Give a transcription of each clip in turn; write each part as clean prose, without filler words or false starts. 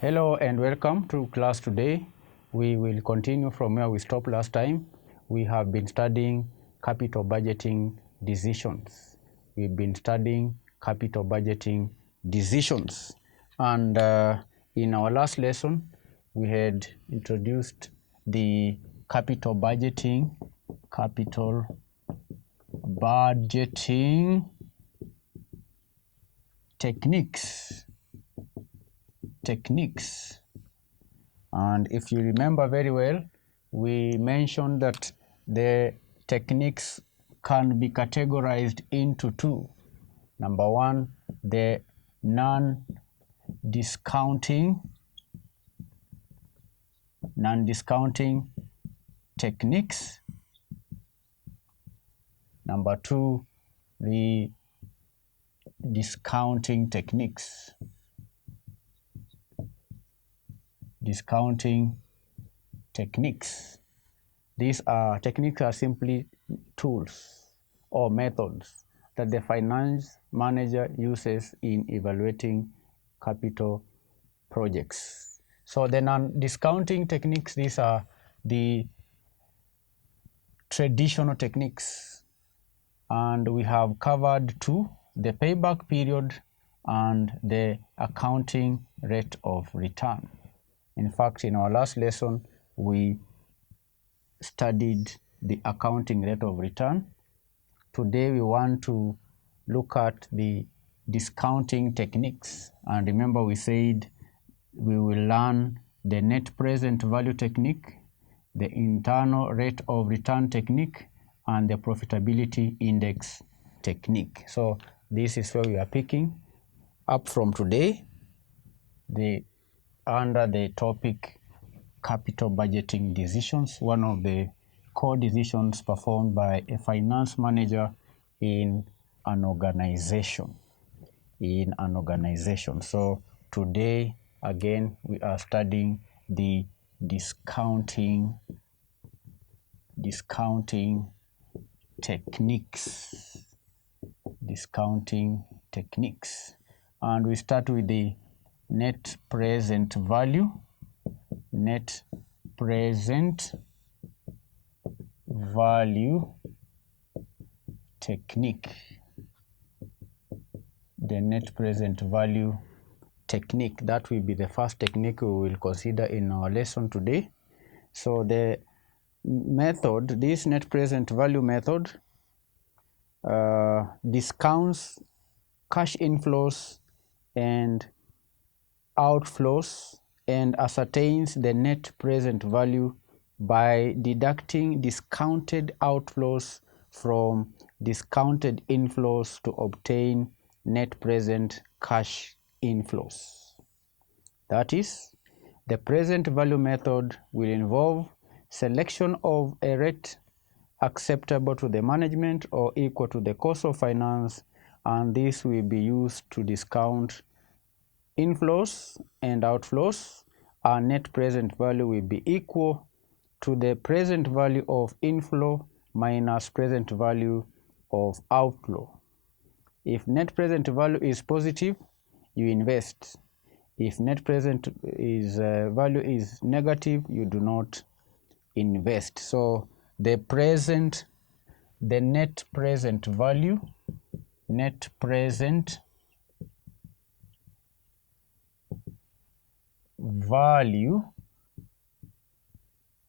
Hello and welcome to class today. We will continue from where we stopped last time. We have been studying capital budgeting decisions. We've been studying capital budgeting decisions. And in our last lesson, we had introduced the capital budgeting techniques. And if you remember very well, we mentioned that the techniques can be categorized into two. Number one, the non-discounting techniques. Number two, the discounting techniques. These techniques are simply tools or methods that the finance manager uses in evaluating capital projects. So the non-discounting techniques, these are the traditional techniques, and we have covered two: the payback period and the accounting rate of return. In fact, in our last lesson, we studied the accounting rate of return. Today, we want to look at the discounting techniques. And remember, we said we will learn the net present value technique, the internal rate of return technique, and the profitability index technique. So this is where we are picking up from today, under the topic capital budgeting decisions, one of the core decisions performed by a finance manager in an organization. So today, again, we are studying the discounting techniques. And we start with the net present value technique. The net present value technique, that will be the first technique we will consider in our lesson today. So the method, this net present value method, discounts cash inflows and outflows and ascertains the net present value by deducting discounted outflows from discounted inflows to obtain net present cash inflows. That is, the present value method will involve selection of a rate acceptable to the management or equal to the cost of finance, and this will be used to discount inflows and outflows. Our net present value will be equal to the present value of inflow minus present value of outflow. If net present value is positive, you invest. If net present value is negative, you do not invest. So the net present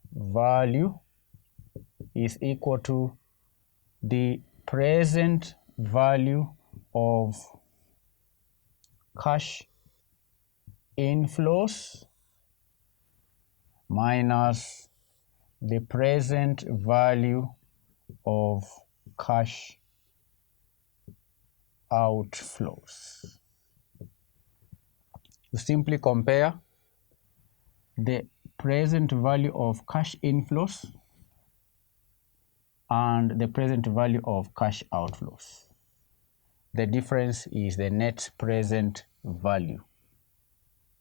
value is equal to the present value of cash inflows minus the present value of cash outflows. You simply compare the present value of cash inflows and the present value of cash outflows. The difference is the net present value.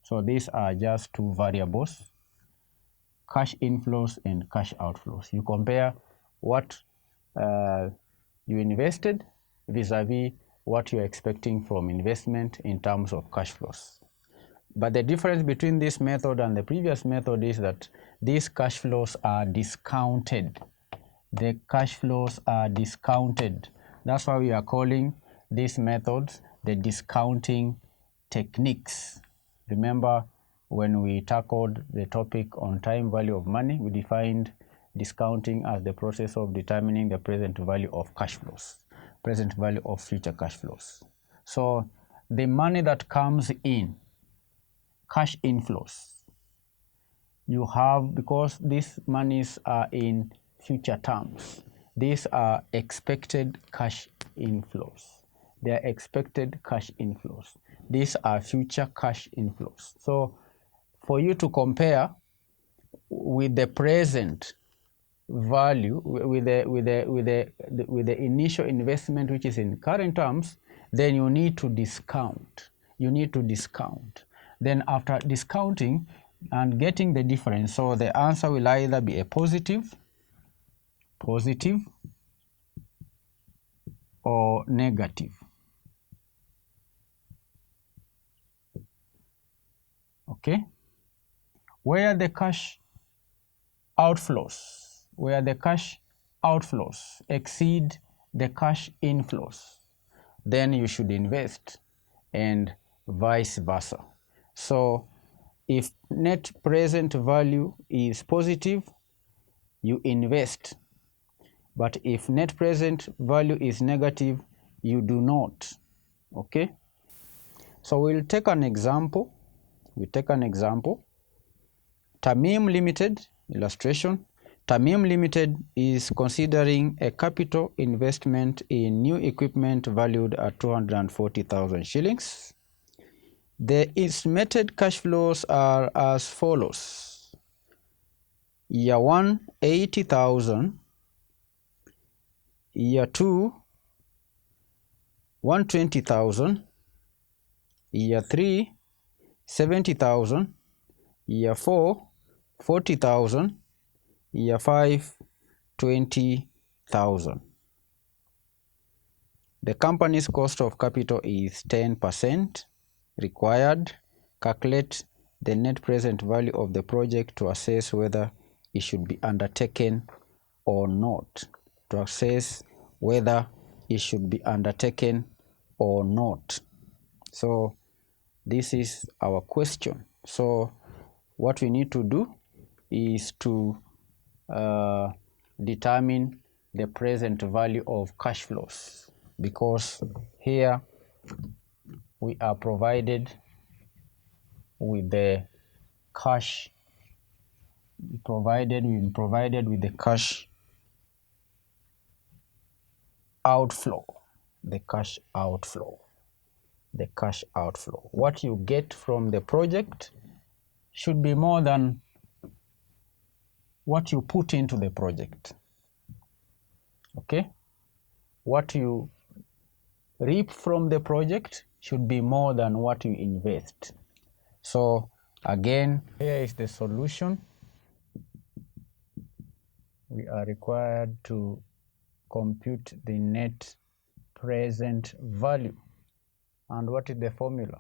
So these are just two variables, cash inflows and cash outflows. You compare what you invested vis-a-vis what you're expecting from investment in terms of cash flows. But the difference between this method and the previous method is that these cash flows are discounted. The cash flows are discounted. That's why we are calling these methods the discounting techniques. Remember, when we tackled the topic on time value of money, we defined discounting as the process of determining the present value of cash flows, present value of future cash flows. So the money that comes in, cash inflows, you have, because these monies are in future terms, these are expected cash inflows. They are expected cash inflows. These are future cash inflows. So for you to compare with the present value, with the initial investment which is in current terms, then you need to discount. You need to discount. Then after discounting and getting the difference, so the answer will either be a positive or negative. Okay? Where the cash outflows exceed the cash inflows, then you should invest, and vice versa. So if net present value is positive, you invest. But if net present value is negative, you do not. Okay? So we'll take an example. Tamim Limited, illustration. Tamim Limited is considering a capital investment in new equipment valued at 240,000 shillings. The estimated cash flows are as follows. Year 1, 80,000. Year 2, 120,000. Year 3, 70,000. Year 4, 40,000. Year 5, 20,000. The company's cost of capital is 10% required. Calculate the net present value of the project to assess whether it should be undertaken or not. To assess whether it should be undertaken or not. So this is our question. So what we need to do is to determine the present value of cash flows, because here we are provided with the cash with the cash outflow. What you get from the project should be more than what you put into the project. Okay? What you reap from the project should be more than what you invest. So again, here is the solution. We are required to compute the net present value. And what is the formula?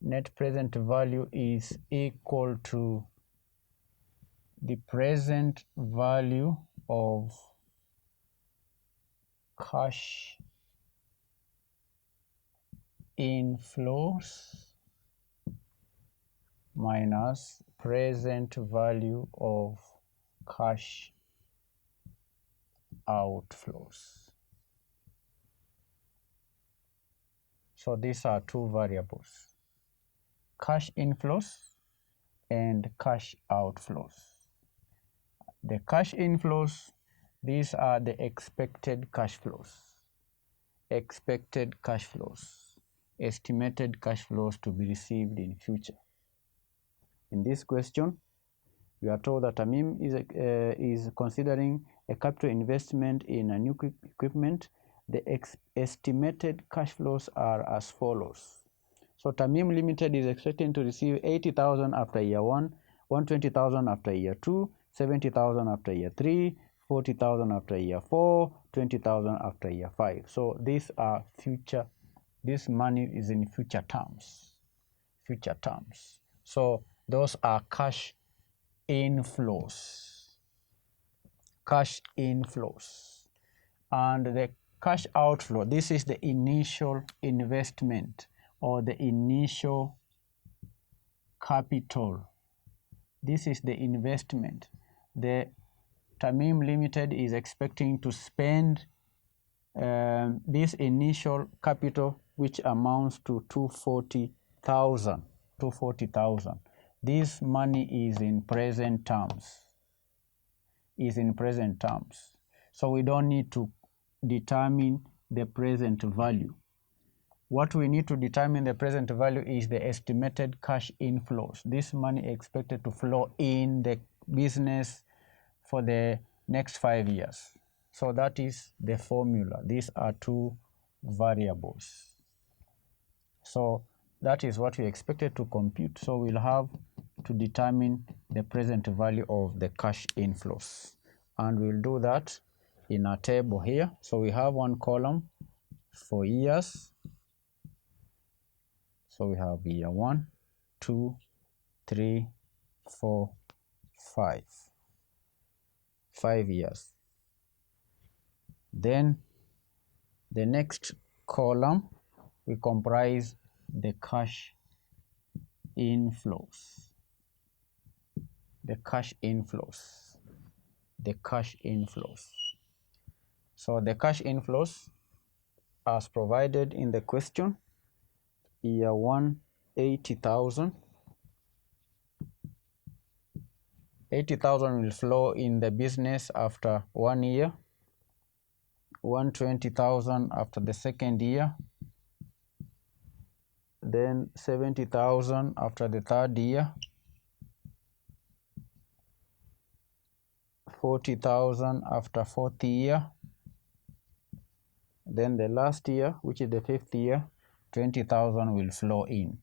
Net present value is equal to the present value of cash inflows minus present value of cash outflows. So these are two variables, cash inflows and cash outflows. The cash inflows, these are the expected cash flows, estimated cash flows to be received in future. In this question, we are told that Tamim is considering a capital investment in a new equipment. The estimated cash flows are as follows. So Tamim Limited is expecting to receive 80,000 after year 1, 120,000 after year 2, 70,000 after year 3, 40,000 after year 4, 20,000 after year 5. So these are future, this money is in future terms. Future terms. So those are cash inflows. Cash inflows. And the cash outflow, this is the initial investment or the initial capital. This is the investment. The Tamim Limited is expecting to spend this initial capital, which amounts to 240,000. 240,000. This money is in present terms. So we don't need to determine the present value. What we need to determine the present value is the estimated cash inflows. This money expected to flow in the business for the next 5 years. So that is the formula. These are two variables. So that is what we expected to compute. So we'll have to determine the present value of the cash inflows. And we'll do that in a table here. So we have one column for years. So we have year 1, 2, 3, 4, 5. 5 years. Then the next column we comprise the cash inflows. The cash inflows. The cash inflows. So the cash inflows as provided in the question, year 1, 80,000. 80,000 will flow in the business after 1 year, 120,000 after the second year, then 70,000 after the third year, 40,000 after fourth year, then the last year, which is the 5th year, 20,000 will flow in.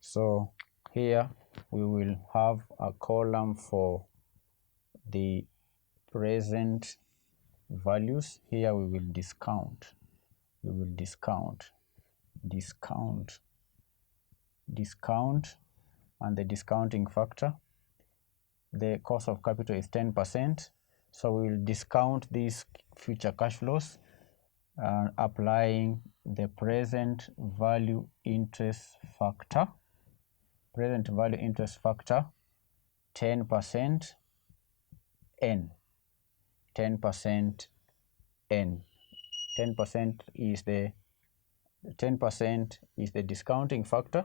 So here we will have a column for the present values. Here we will discount. We will discount, and the discounting factor. The cost of capital is 10%. So we will discount these future cash flows applying the present value interest factor. Present value interest factor 10% N. 10% N. 10% is the discounting factor,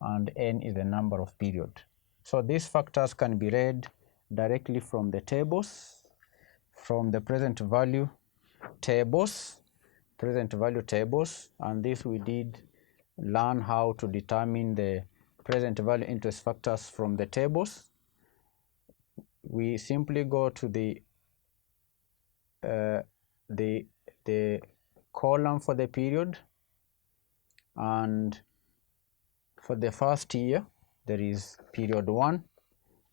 and N is the number of period. So these factors can be read directly from the tables, from the present value tables, and this we did learn how to determine the present value interest factors from the tables. We simply go to the column for the period, and for the first year there is period 1.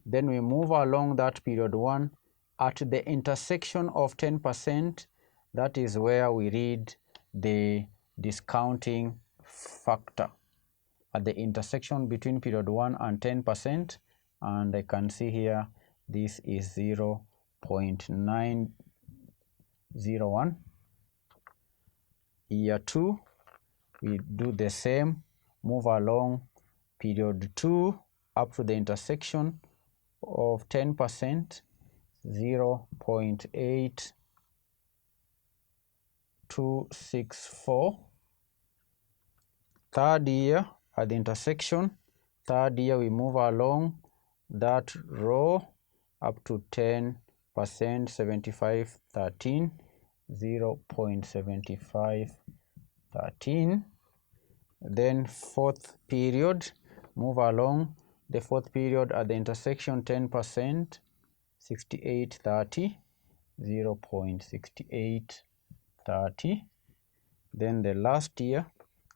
Then we move along that period 1 at the intersection of 10%. That is where we read the discounting factor at the intersection between period 1 and 10%, and I can see here this is 0.901. Year 2 we do the same, move along period 2 up to the intersection of 10%, 0.8264. Third year at the intersection, third year we move along that row up to 10%, 7513, 0.7513. Then fourth period, move along the fourth period at the intersection 10%, 6830, 0.6830. Then the last year,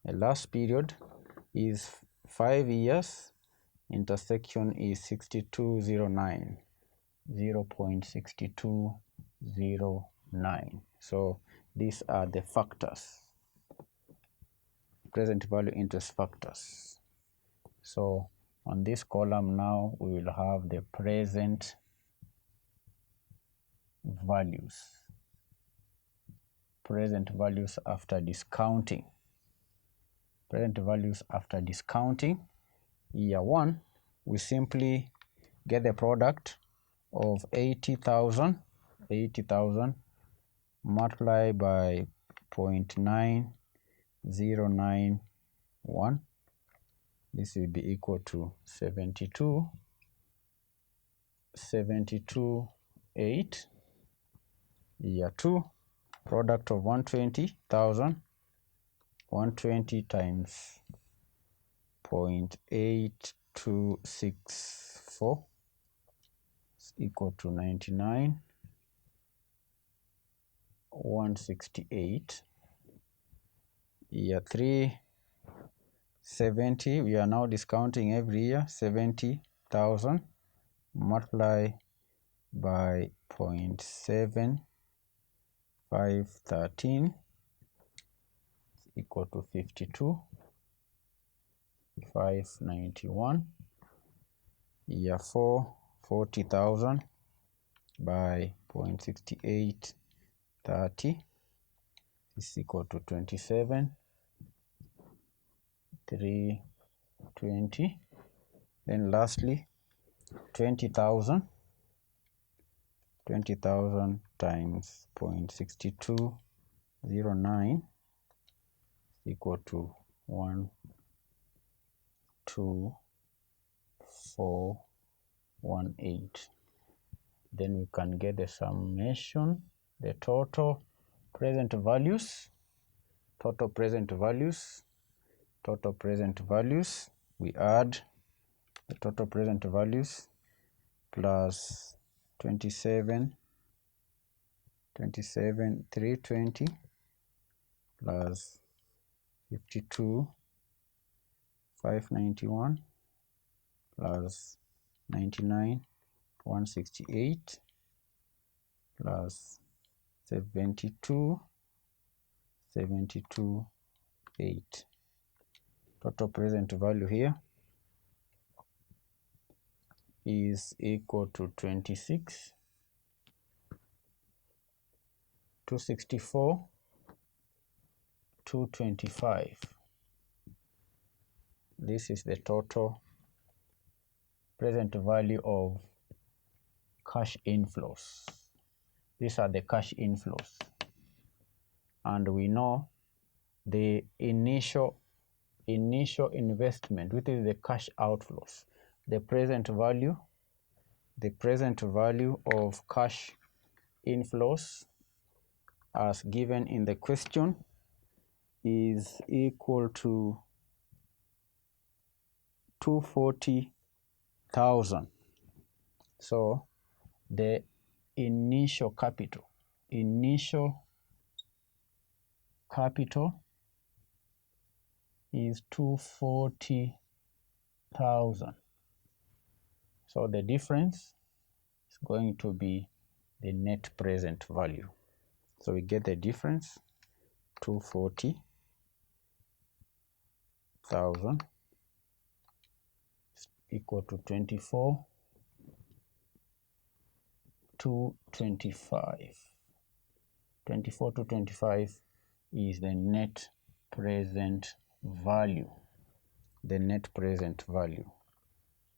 the last period is 5 years, intersection is 6209, 0.6209. 0.09. So these are the factors, present value interest factors. So on this column now we will have the present values after discounting. Present values after discounting. Year 1, we simply get the product of 80,000 multiplied by 0.9091. This will be equal to 72,8. Year 2, product of 120,000, 120 times 0.8264 is equal to 99,168. Year 3, 70. We are now discounting every year. 70,000 multiply by 0.7513 is equal to 52,591. Year 4, 40,000 by 0.6830 is equal to 27,320. Then lastly, 20,000 times 0.6209 equal to 12418. Then we can get the summation, the total present values. We add the total present values plus 27,320 plus 52,591 plus 99,168 plus 72,8. Total present value here is equal to 26,264,225. This is the total present value of cash inflows. These are the cash inflows. And we know the initial investment, which is the cash outflows. The present value of cash inflows as given in the question is equal to 240,000. So the initial capital is 240,000. So the difference is going to be the net present value. So we get the difference, 240,000 equal to 24,225. 24,225 is the net present value.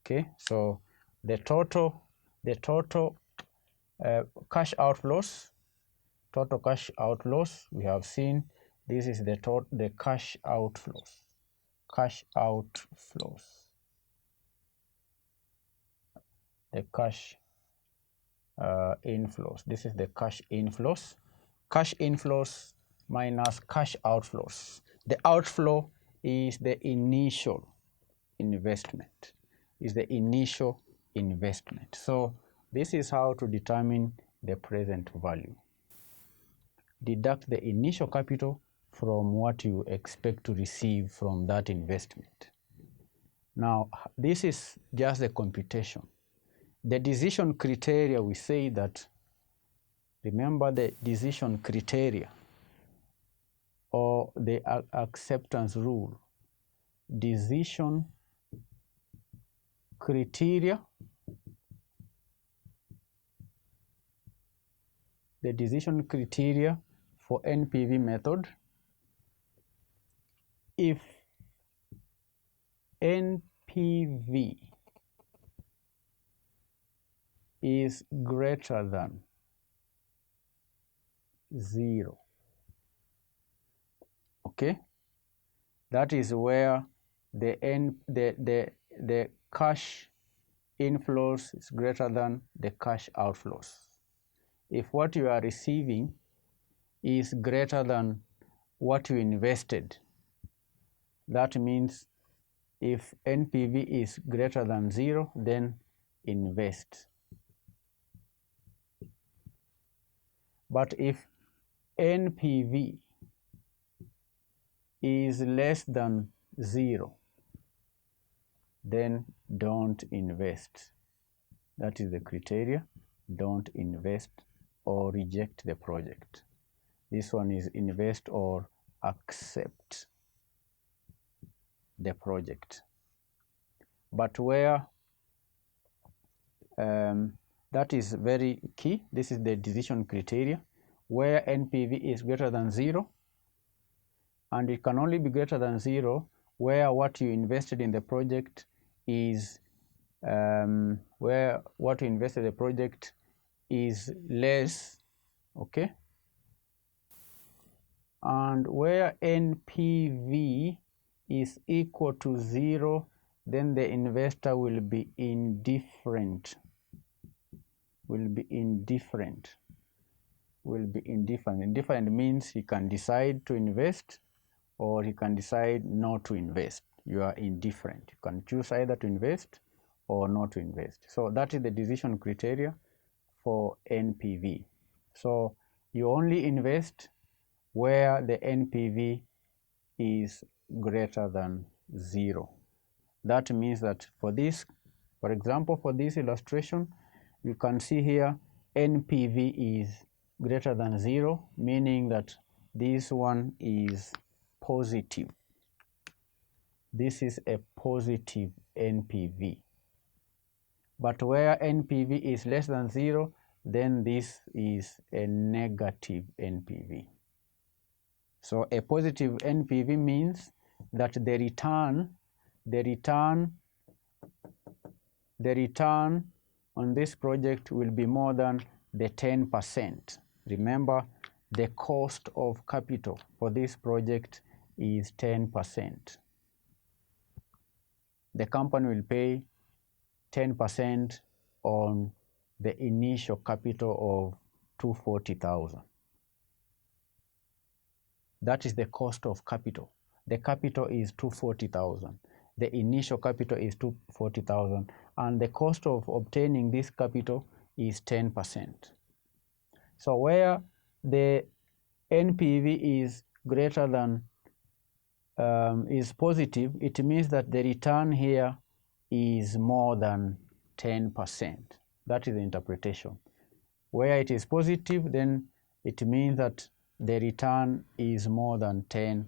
Okay, so the total cash outflows. We have seen this is the cash outflows. The cash inflows. This is the cash inflows. Cash inflows minus cash outflows. The outflow is the initial investment. So this is how to determine the present value. Deduct the initial capital from what you expect to receive from that investment. Now, this is just the computation. The decision criteria, we say that Remember the decision criteria or the acceptance rule. Decision criteria, the decision criteria for NPV method. If NPV is greater than 0, okay, that is where the cash inflows is greater than the cash outflows. If what you are receiving is greater than what you invested, that means if NPV is greater than 0, then invest. But if NPV is less than 0, then don't invest. That is the criteria. Don't invest or reject the project. This one is invest or accept the project. But where that is very key, this is the decision criteria, where NPV is greater than 0, and it can only be greater than 0 where what you invested in the project is less, okay, and where NPV is equal to 0, then the investor will be indifferent. Indifferent means he can decide to invest or he can decide not to invest. You are indifferent. You can choose either to invest or not to invest. So that is the decision criteria for NPV. So you only invest where the NPV is greater than 0. That means that for this, for example, for this illustration, you can see here NPV is greater than 0, meaning that this one is positive. This is a positive NPV. But where NPV is less than 0, then this is a negative NPV. So a positive NPV means that the return on this project will be more than the 10%. Remember, the cost of capital for this project is 10%. The company will pay 10% on the initial capital of 240,000. That is the cost of capital. The capital is 240,000. The initial capital is 240,000, and the cost of obtaining this capital is 10%. So where the NPV is greater than is positive, it means that the return here is more than 10%. That is the interpretation. Where it is positive, then it means that the return is more than 10%.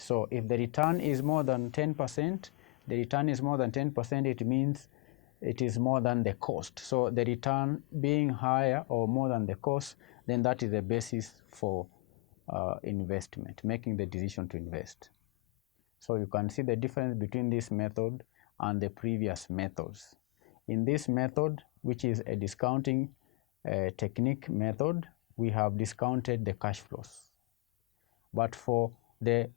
So if the return is more than 10%, it means it is more than the cost. So the return being higher or more than the cost, then that is the basis for investment, making the decision to invest. So you can see the difference between this method and the previous methods. In this method, which is a discounting technique method, we have discounted the cash flows. But for the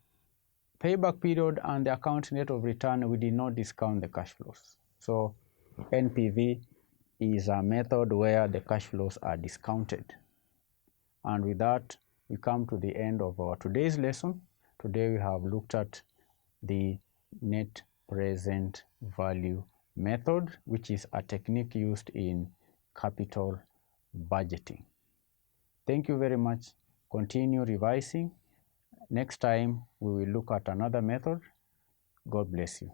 payback period and the account rate of return, we did not discount the cash flows. So NPV is a method where the cash flows are discounted. And with that, we come to the end of our today's lesson. Today we have looked at the net present value method, which is a technique used in capital budgeting. Thank you very much. Continue revising. Next time we will look at another method. God bless you.